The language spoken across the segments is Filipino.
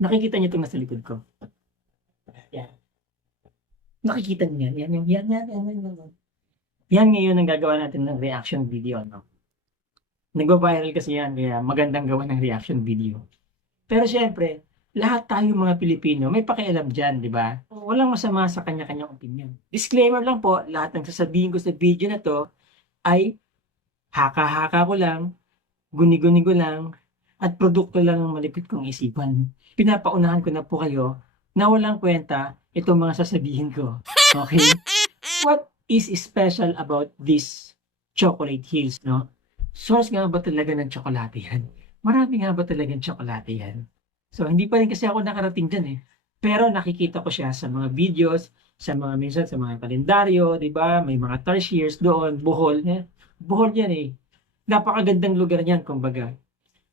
Nakikita niyo 'tong nasa likod ko? Yan. Nakikita niyo yan? Yan. Yan ngayon ang gagawa natin ng reaction video, no? Nagva-viral kasi yan, kaya magandang gawa ng reaction video. Pero siyempre, lahat tayong mga Pilipino may pakialam diyan, 'di ba? Walang masama sa kanya-kanyang opinyon. Disclaimer lang po, lahat ng sasabihin ko sa video na 'to ay haka-haka ko lang, guni-guni ko lang, at produkto lang ng malipit kong isipan. Pinapaunahan ko na po kayo na walang kwenta itong mga sasabihin ko. Okay? What is special about this chocolate hills, no? Source nga ba talaga ng tsokolate yan? Marami nga ba talagang tsokolate yan? So, hindi pa rin kasi ako nakarating dyan eh. Pero nakikita ko siya sa mga videos, sa mga minsan sa mga kalendaryo, di ba? May mga tarsiers doon, Bohol. Eh. Bohol yan eh. Napakagandang lugar niyan, kumbaga.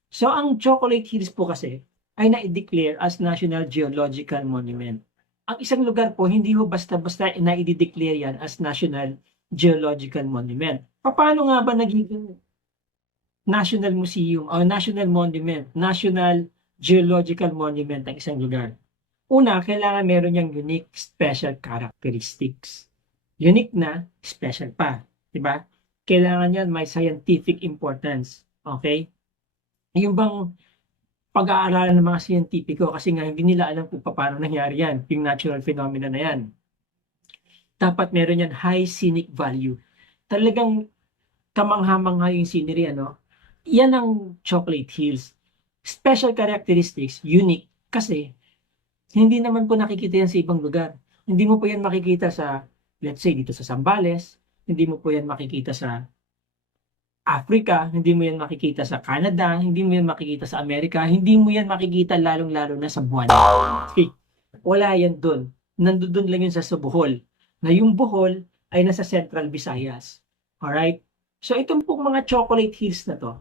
So, ang Chocolate Hills po kasi ay na-declare as National Geological Monument. Ang isang lugar po, hindi ho basta-basta na-declare yan as National Geological Monument. Paano nga ba naging National Museum o National Monument, National Geological Monument ang isang lugar? Una, kailangan meron niyang unique special characteristics. Unique na, special pa. Diba? Kailangan yan may scientific importance. Okay? Yung bang pag-aaralan ng mga siyentipiko kasi nga hindi nila alam kung paano nangyari yan, yung natural phenomena na yan. Dapat meron yan high scenic value. Talagang kamangha-mangha yung scenery, ano? Yan ang Chocolate Hills. Special characteristics, unique, kasi hindi naman po nakikita yan sa ibang lugar. Hindi mo po yan makikita sa, let's say, dito sa Zambales, hindi mo po yan makikita sa Africa, hindi mo yan makikita sa Canada, hindi mo yan makikita sa Amerika, hindi mo yan makikita lalong-lalo na sa buwan. Okay. Wala yan dun. Nandun lang yun sa Bohol. Na yung Bohol ay nasa Central Visayas. Alright? So itong pong mga chocolate hills na to,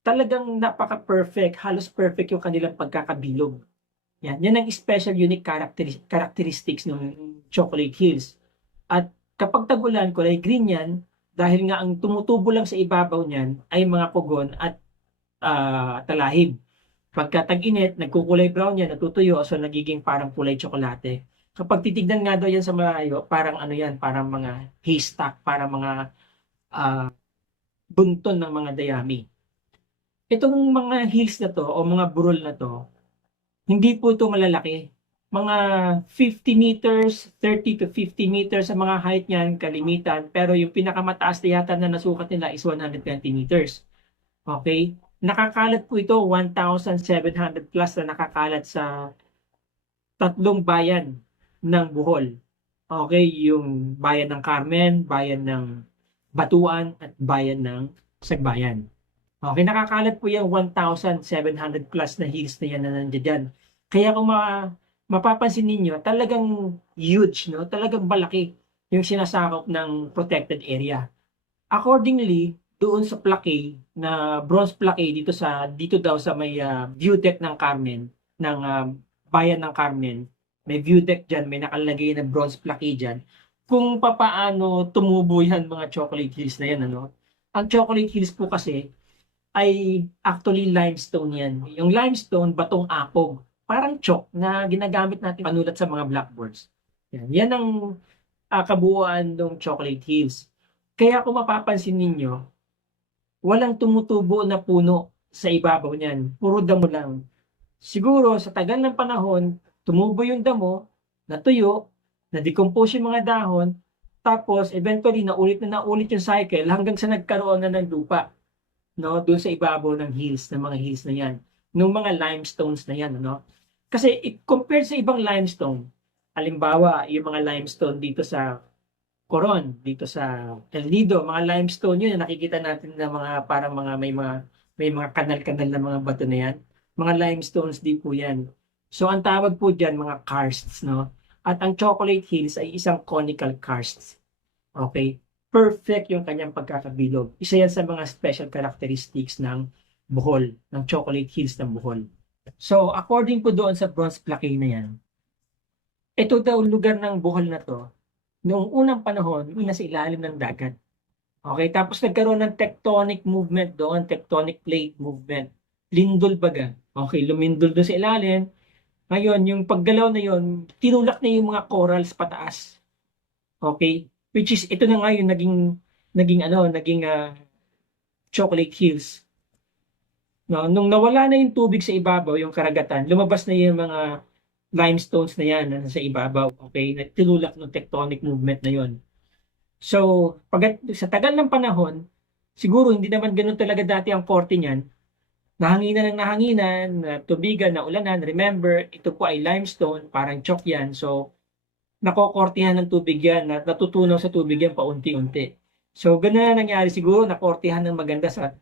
talagang napaka-perfect, halos perfect yung kanilang pagkakabilog. Yan ang special unique characteristics ng chocolate hills. At kapag tag-ulan, kulay green yan, dahil nga ang tumutubo lang sa ibabaw niyan ay mga pugon at talahib. Pagka tag-init, nagkukulay brown yan, natutuyo, so nagiging parang kulay tsokolate. Kapag titignan nga daw yan sa malayo, parang ano yan, parang mga haystack, parang mga bunton ng mga dayami. Itong mga hills na to, o mga burol na to, hindi po ito malalaki. Mga 50 meters, 30 to 50 meters sa mga height niyan, kalimitan. Pero yung pinakamataas na yata na nasukat nila is 120 meters. Okay? Nakakalat po ito, 1,700 plus na nakakalat sa tatlong bayan ng Bohol. Okay? Yung bayan ng Carmen, bayan ng Batuan, at bayan ng Sagbayan. Okay, nakakalat po yung 1,700 plus na hills na yan na nandiyan dyan. Kaya kung mapapansin ninyo, talagang huge, no? Talagang malaki yung sinasakop ng protected area. Accordingly, doon sa plaque, na bronze plaque dito daw sa may view deck ng Carmen, ng bayan ng Carmen, may view deck diyan, may nakalagay na bronze plaque diyan. Kung papaano tumubo yan mga chocolate hills na yan, ano? Ang chocolate hills po kasi ay actually limestone yan. Yung limestone, batong apog. Parang chalk na ginagamit natin panulat sa mga blackboards. Yan ang kabuuan ng Chocolate Hills. Kaya kung mapapansin ninyo, walang tumutubo na puno sa ibabaw niyan. Puro damo lang. Siguro sa tagal ng panahon, tumubo yung damo, natuyo, na-decompose yung mga dahon, tapos eventually naulit yung cycle hanggang sa nagkaroon na ng lupa, no, doon sa ibabaw ng hills, ng mga hills na yan, ng mga limestones na yan, no. Kasi compared sa ibang limestone, halimbawa yung mga limestone dito sa Coron, dito sa El Nido, mga limestone yun, nakikita natin na mga parang mga may mga kanal-kanal na mga bato na yan. Mga limestones din po yan. So ang tawag po diyan mga karsts, no. At ang Chocolate Hills ay isang conical karst. Okay? Perfect yung kanyang pagkakabilog. Isa yan sa mga special characteristics ng Bohol, ng Chocolate Hills ng Bohol. So, according po doon sa bronze plaque na yan, ito daw lugar ng Bohol na to, noong unang panahon, nasa ilalim ng dagat. Okay, tapos nagkaroon ng tectonic movement doon, tectonic plate movement. Lindol baga. Okay, lumindol doon sa ilalim. Ngayon, yung paggalaw na yun, tinulak na yung mga corals pataas. Okay? Which is, ito na nga yung naging chocolate hills. No? Nung nawala na yung tubig sa ibabaw, yung karagatan, lumabas na yung mga limestones na yan na nasa ibabaw. Okay? Tinulak ng tectonic movement na yun. So, sa tagal ng panahon, siguro hindi naman ganun talaga dati ang korte niyan. Nahanginan ng nahanginan, na tubigan, na ulanan. Remember, ito po ay limestone, parang chalk yan. So, nakokortihan ng tubig yan, natutunaw sa tubig yan paunti-unti. So, ganun na nangyari siguro, nakortihan ng maganda sa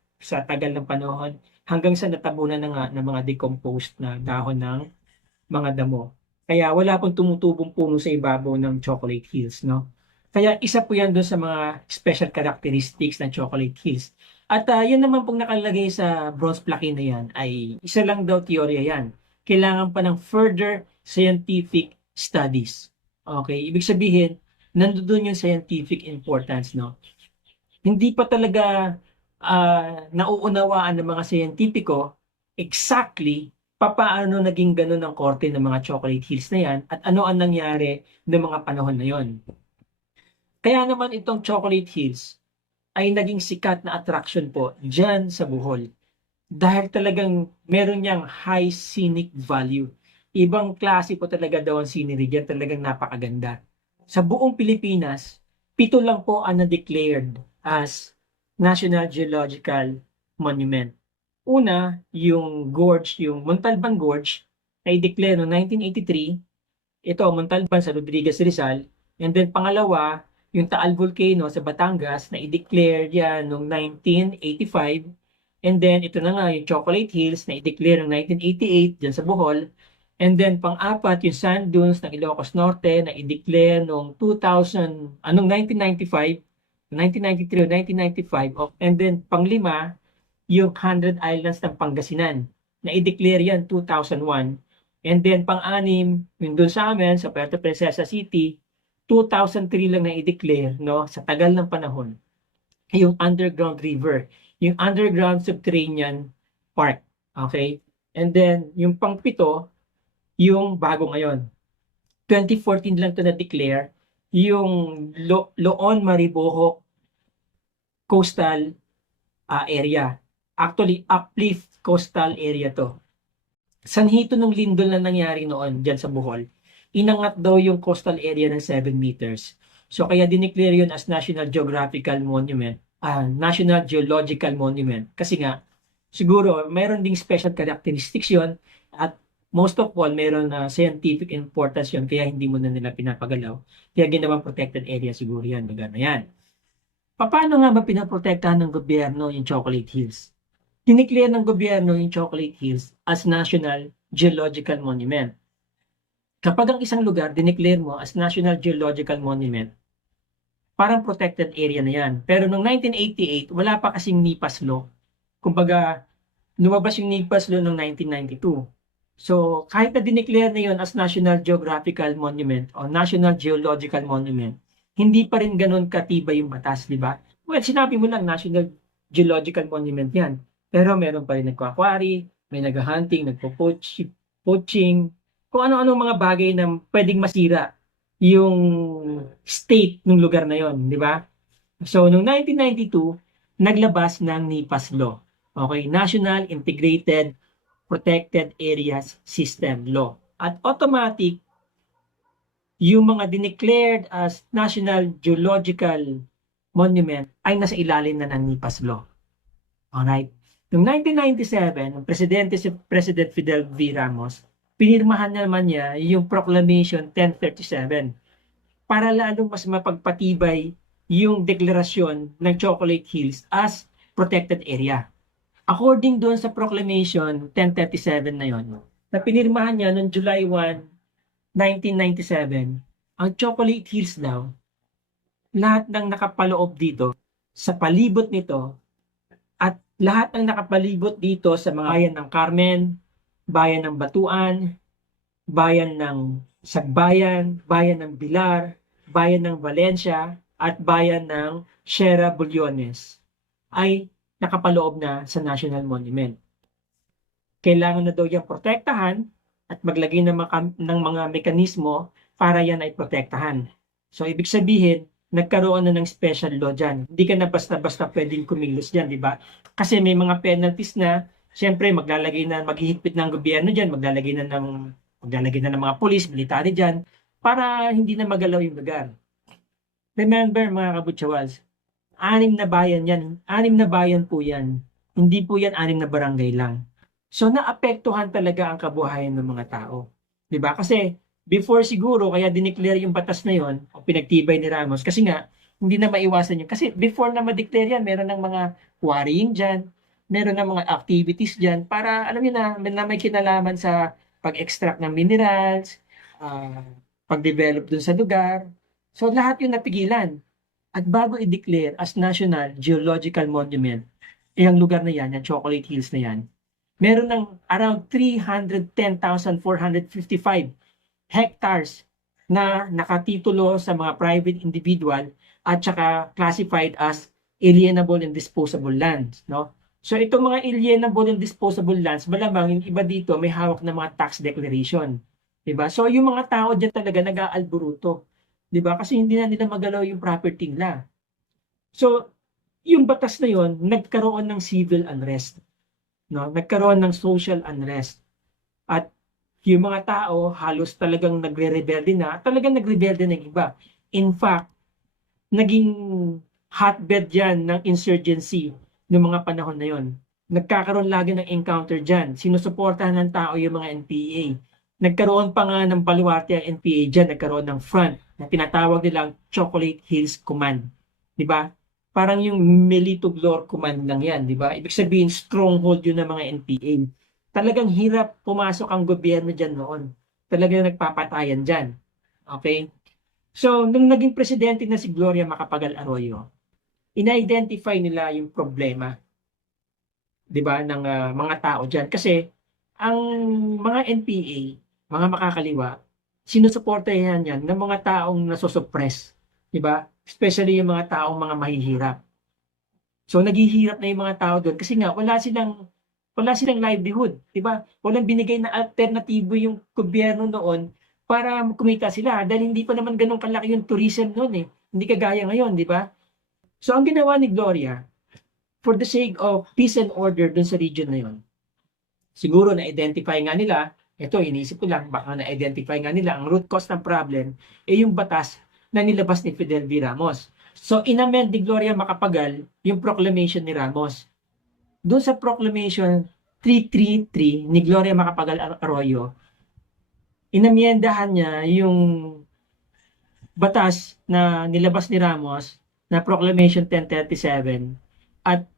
tagal ng panahon hanggang sa natabunan na nga ng mga decomposed na dahon ng mga damo. Kaya wala pong tumutubong puno sa ibabaw ng chocolate hills, no? Kaya isa po yan doon sa mga special characteristics ng chocolate hills. At yun naman pong nakalagay sa bronze plaque na yan ay isa lang daw teorya yan. Kailangan pa ng further scientific studies. Okay, ibig sabihin, nandoon yung scientific importance, no? Hindi pa talaga nauunawaan ng mga siyentipiko exactly papaano naging ganun ang korte ng mga chocolate hills na yan at ano ang nangyari ng mga panahon na yon. Kaya naman itong chocolate hills ay naging sikat na attraction po dyan sa Bohol. Dahil talagang meron niyang high scenic value. Ibang klase po talaga daw ang scenery dyan, talagang napakaganda. Sa buong Pilipinas, 7 lang po ang na-declared as National Geological Monument. Una, yung gorge, yung Montalban Gorge, ay declare noong 1983. Ito, Montalban sa Rodriguez Rizal. And then pangalawa, yung Taal Volcano sa Batangas na i-declare yan noong 1985. And then ito na nga yung Chocolate Hills na i-declare noong 1988 dyan sa Bohol. And then pang-apat yung Sand Dunes ng Ilocos Norte na i-declare noong 1995, 1993 o 1995. And then pang-lima, yung 100 Islands ng Pangasinan na i-declare yan 2001. And then pang-anim, yung doon sa amin sa Puerto Princesa City, 2003 lang na i-declare, no, sa tagal ng panahon, yung underground river, yung underground subterranean park. Okay? And then, yung pang-pito, yung bago ngayon. 2014 lang to na-declare, yung Loon Maribojo Coastal area. Actually, uplift coastal area to. Sanhi ito nung lindol na nangyari noon dyan sa Bohol. Inangat daw yung coastal area ng 7 meters. So kaya dineclare yun as National Geographical Monument, National Geological Monument. Kasi nga, siguro mayroon ding special characteristics yun at most of all, mayroon na scientific importance yun kaya hindi mo na nila pinapagalaw. Kaya ginawang protected area siguro yan. Magano yan. Paano nga ba pinaprotektahan ng gobyerno yung Chocolate Hills? Dineclare ng gobyerno yung Chocolate Hills as National Geological Monument. Kapag ang isang lugar dineclare mo as National Geological Monument, parang protected area na yan. Pero noong 1988, wala pa kasing NIPAS law. Kumbaga, lumabas yung NIPAS law noong 1992. So, kahit na dineclare na yun as National Geographical Monument o National Geological Monument, hindi pa rin ganun katibay yung batas, di ba? Well, sinabi mo lang National Geological Monument yan. Pero meron pa rin nagkwa-quarry, may nag-hunting, nagpo-poaching, kung ano-ano mga bagay na pwedeng masira yung state ng lugar na yon, di ba? So, noong 1992, naglabas ng NIPAS Law. Okay, National Integrated Protected Areas System Law. At automatic, yung mga dineclared as National Geological Monument ay nasa ilalim na ng NIPAS Law. Alright? Noong 1997, ang presidente si President Fidel V. Ramos, pinirmahan naman niya yung Proclamation 1037 para lalong mas mapagpatibay yung deklarasyon ng Chocolate Hills as protected area. According doon sa Proclamation 1037 na yon, na pinirmahan niya noong July 1, 1997, ang Chocolate Hills daw, lahat ng nakapaloob dito, sa palibot nito, at lahat ng nakapalibot dito sa mga bayan ng Carmen, bayan ng Batuan, bayan ng Sagbayan, bayan ng Bilar, bayan ng Valencia, at bayan ng Sierra Bullones ay nakapaloob na sa National Monument. kailangan na daw yung protektahan at maglagay ng mga mekanismo para yan ay protektahan. So, ibig sabihin, nagkaroon na ng special law dyan. Hindi ka na basta-basta pwedeng kumilos dyan, di ba? Kasi may mga penalties na, syempre, maghihigpit ng gobyerno dyan, maglalagay na ng mga pulis, military dyan, para hindi na magalaw yung lugar. Remember, mga kabutsawals, 6 na bayan yan. 6 na bayan po yan. Hindi po yan 6 na barangay lang. So, naapektuhan talaga ang kabuhayan ng mga tao. 'Di ba? Kasi, before siguro, kaya dineclare yung batas na yon o pinagtibay ni Ramos, kasi nga, hindi na maiwasan yun. Kasi before na ma-declare yan, meron ng mga quarrying dyan, meron ng mga activities dyan, para, alam niyo na may kinalaman sa pag-extract ng minerals, ah, pag-develop dun sa lugar. So, lahat yun napigilan. At bago i-declare as National Geological Monument, ang lugar na yan, yung Chocolate Hills na yan, meron ng around 310,455 hectares na nakatitulo sa mga private individual at saka classified as alienable and disposable lands, no? So itong mga alienable and disposable lands, malamang yung iba dito may hawak na mga tax declaration, 'di ba? So yung mga tao diyan talaga nag-aalburuto, 'di ba? Kasi hindi na nila magalaw yung property nila. So yung batas na yon nagkaroon ng civil unrest, no? Nagkaroon ng social unrest. At yung mga tao halos talagang nagre-rebelde na, talagang nagrebelde ng iba. In fact, naging hotbed yan ng insurgency noong mga panahon na yon. Nagkakaroon lagi ng encounter dyan. Sinusuportahan ng tao yung mga NPA. Nagkaroon pa nga ng baluarte ang NPA dyan. Nagkaroon ng front na tinatawag nilang Chocolate Hills Command. Di ba? Parang yung Melito Glor Command lang yan. Di ba? Ibig sabihin, stronghold yun ng mga NPA. Talagang hirap pumasok ang gobyerno dyan noon. Talagang nagpapatayan dyan. Okay? So, nung naging presidente na si Gloria Macapagal Arroyo, ina-identify nila yung problema, 'di ba, ng mga tao diyan kasi ang mga NPA, mga makakaliwa, sinusuportahan yan ng mga taong nasusuppress, 'di ba? Especially yung mga taong mga mahihirap. So naghihirap na yung mga tao doon kasi nga wala silang livelihood, 'di ba? Walang binigay na alternatibo yung gobyerno noon para kumita sila dahil hindi pa naman ganoon kalaki yung tourism noon eh. Hindi kagaya ngayon, 'di ba? So ang ginawa ni Gloria, for the sake of peace and order dun sa region na yon, siguro na-identify nga nila, ito iniisip ko lang, baka na-identify nga nila ang root cause ng problem yung batas na nilabas ni Fidel V. Ramos. So inamend ni Gloria Macapagal yung proclamation ni Ramos. Doon sa proclamation 333 ni Gloria Macapagal Arroyo, inamyendahan niya yung batas na nilabas ni Ramos na Proclamation 1037 at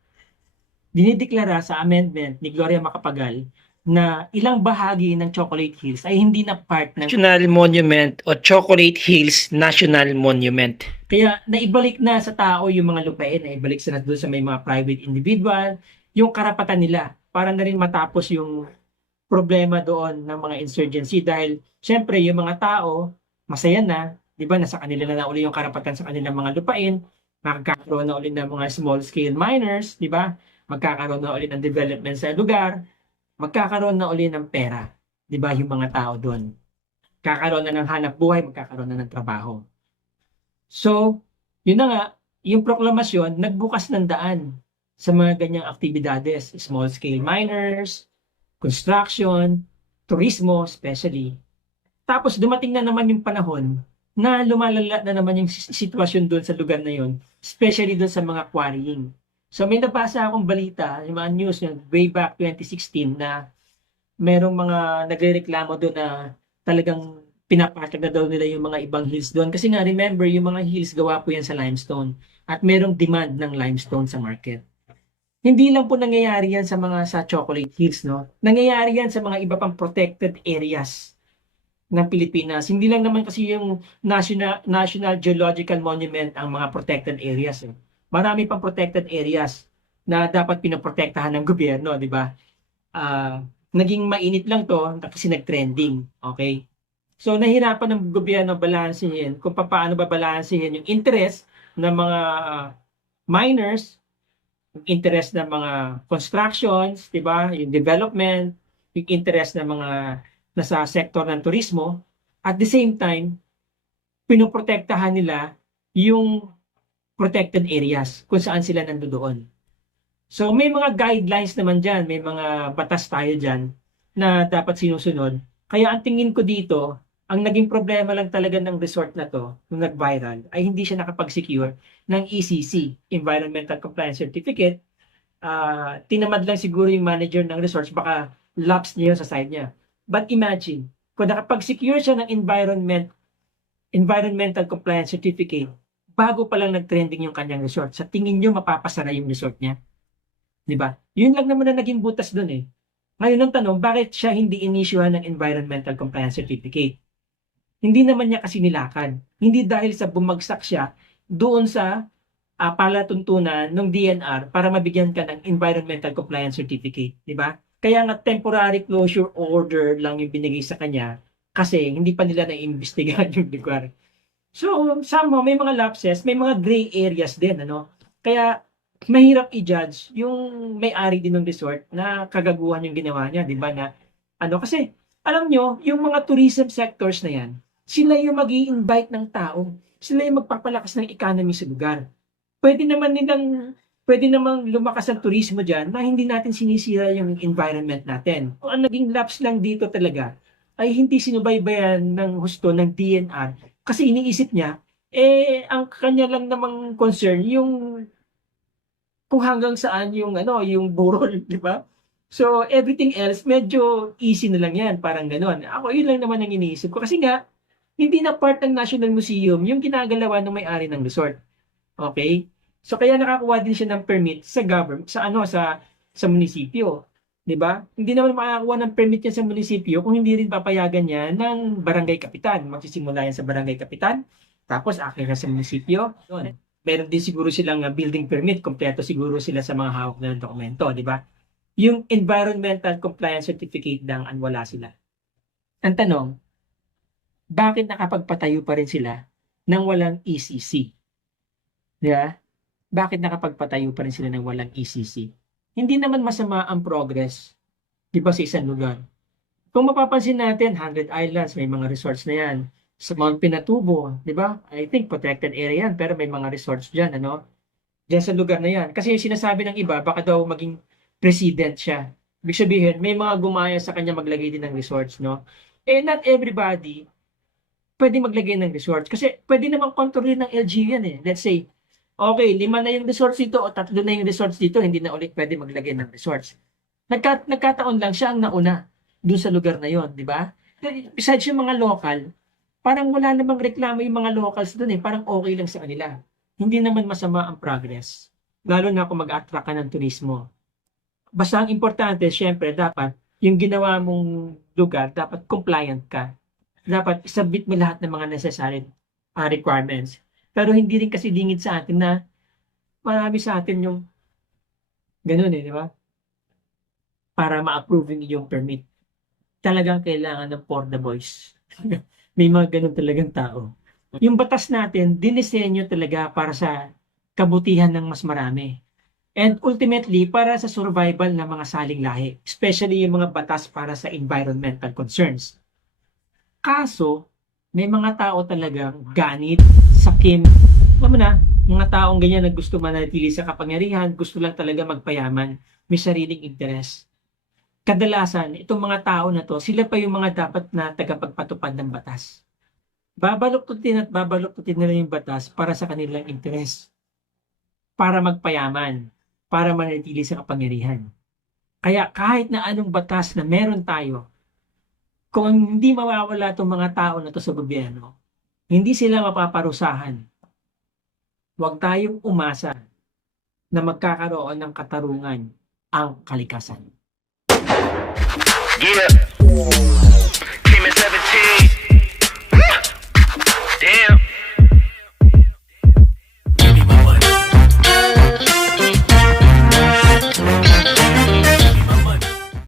dinideklara sa amendment ni Gloria Macapagal na ilang bahagi ng Chocolate Hills ay hindi na part ng National Monument o Chocolate Hills National Monument. Kaya naibalik na sa tao yung mga lupain, naibalik sa doon sa may mga private individual, yung karapatan nila para na rin matapos yung problema doon ng mga insurgency dahil syempre yung mga tao masaya na, 'di ba, nasa kanila na uli yung karapatan sa kanilang mga lupain, magkakaroon na uli ng mga small scale miners, 'di ba? Magkakaroon na uli ng development sa lugar, magkakaroon na uli ng pera, 'di ba, yung mga tao doon. Kakaroon na ng hanap buhay, magkakaroon na ng trabaho. So, yun na nga, yung proklamasyon nagbukas ng daan sa mga ganyang aktibidades, small scale miners, construction, turismo especially. Tapos dumating na naman yung panahon na lumalala na naman yung sitwasyon doon sa lugar na yon, especially doon sa mga quarrying. So may nabasa akong balita, yung mga news yun, way back 2016 na merong mga nagrereklamo doon na talagang pinapatag na daw nila yung mga ibang hills doon. Kasi nga remember, yung mga hills gawa po yan sa limestone at merong demand ng limestone sa market. Hindi lang po nangyayari yan sa Chocolate Hills, no? Nangyayari yan sa mga iba pang protected areas ng Pilipinas. Hindi lang naman kasi yung National Geological Monument ang mga protected areas. Eh. Marami pang protected areas na dapat pinoprotektahan ng gobyerno, di ba? Naging mainit lang to kasi nag-trending. Okay? So, nahirapan ng gobyerno balansehin kung paano ba balansehin yung interest ng mga miners, yung interest ng mga constructions, di ba? Yung development, yung interest ng mga nasa sektor ng turismo. At the same time, pinoprotektahan nila yung protected areas kung saan sila nandoon. So may mga guidelines naman dyan, may mga batas tayo dyan na dapat sinusunod. Kaya ang tingin ko dito, ang naging problema lang talaga ng resort na to, nung nag-viral, ay hindi siya nakapag-secure ng ECC, Environmental Compliance Certificate. Tinamad lang siguro yung manager ng resorts, baka lapse niya yun sa side niya. But imagine, kung nakapag-secure siya ng Environmental Compliance Certificate, bago pa lang nag-trending yung kanyang resort, sa tingin nyo mapapasara yung resort niya? Di ba? Yun lang naman na naging butas doon eh. Ngayon ang tanong, bakit siya hindi inisyuhan ng Environmental Compliance Certificate? Hindi naman niya kasi nilakan. Hindi dahil sa bumagsak siya doon sa palatuntunan ng DNR para mabigyan ka ng Environmental Compliance Certificate. Di ba? Kaya nga temporary closure order lang yung binigay sa kanya kasi hindi pa nila na-imbestigahan yung lugar. So, somehow, may mga lapses, may mga gray areas din, ano? Kaya, mahirap i-judge yung may-ari din ng resort na kagaguhan yung ginawa niya, di ba? Na, kasi, alam nyo, yung mga tourism sectors na yan, sila yung mag-i-invite ng tao. Sila yung magpapalakas ng economy sa lugar. Pwede namang lumakas ang turismo dyan na hindi natin sinisira yung environment natin. Ang naging lapse lang dito talaga ay hindi sinubaybayan ng husto ng DNR kasi iniisip niya, ang kanya lang namang concern yung kung hanggang saan yung yung burol, di ba? So everything else medyo easy na lang yan, parang ganoon. Ako yun lang naman ang iniisip ko kasi nga hindi na part ng National Museum yung ginagalawa ng may-ari ng resort. Okay? So kaya nakakuha din siya ng permit sa government, sa munisipyo, 'di ba? Hindi naman makakakuha ng permit yan sa munisipyo kung hindi rin papayagan niya ng barangay kapitan. Magsisimula yan sa barangay kapitan, tapos aakyat na sa munisipyo. Doon. Meron din siguro silang building permit, kompleto siguro sila sa mga hawak na ng dokumento, 'di ba? Yung Environmental Compliance Certificate lang ang wala sila. Ang tanong, bakit nakapagpatayo pa rin sila nang walang ECC? Di ba? Bakit nakapagpatayo pa rin sila ng walang ECC? Hindi naman masama ang progress, di ba, sa isang lugar. Kung mapapansin natin, 100 Islands, may mga resorts na yan. Sa Mount Pinatubo, di ba? I think protected area yan, pero may mga resorts dyan, Diyan sa lugar na yan. Kasi yung sinasabi ng iba, baka daw maging president siya. Ibig sabihin, may mga gumaya sa kanya maglagay din ng resorts, no? Not everybody pwede maglagay ng resorts. Kasi pwede namang kontrolin ng LGU yan eh. Let's say, okay, 5 na yung resorts dito o 3 na yung resorts dito, hindi na ulit pwede maglagay ng resorts. Nagkataon lang siya ang nauna dun sa lugar na yon, di ba? Besides yung mga local, parang wala namang reklamo yung mga locals dun eh. Parang okay lang sa kanila. Hindi naman masama ang progress. Lalo na kung mag-attract ka ng turismo. Basta ang importante, syempre, dapat yung ginawa mong lugar, dapat compliant ka. Dapat isubmit mo lahat ng mga necessary requirements. Pero hindi rin kasi lingid sa atin na marami sa atin yung ganun di ba? Para ma-approve yung permit. Talagang kailangan ng for the boys. May mga ganun talagang tao. Yung batas natin, dinisenyo talaga para sa kabutihan ng mas marami. And ultimately, para sa survival ng mga saling lahi. Especially yung mga batas para sa environmental concerns. Kaso, may mga tao talagang ganit, sakim, alam mo na, mga taong ganyan na gusto manatili sa kapangyarihan, gusto lang talaga magpayaman, may sariling interes. Kadalasan, itong mga tao na to, sila pa yung mga dapat na tagapagpatupad ng batas. Babaluktutin at babaluktutin nila yung batas para sa kanilang interes. Para magpayaman, para manatili sa kapangyarihan. Kaya kahit na anong batas na meron tayo, kung hindi mawawala itong mga tao na to sa gobyerno, hindi sila mapaparusahan. Huwag tayong umasa na magkakaroon ng katarungan ang kalikasan. Yeah. Team is 7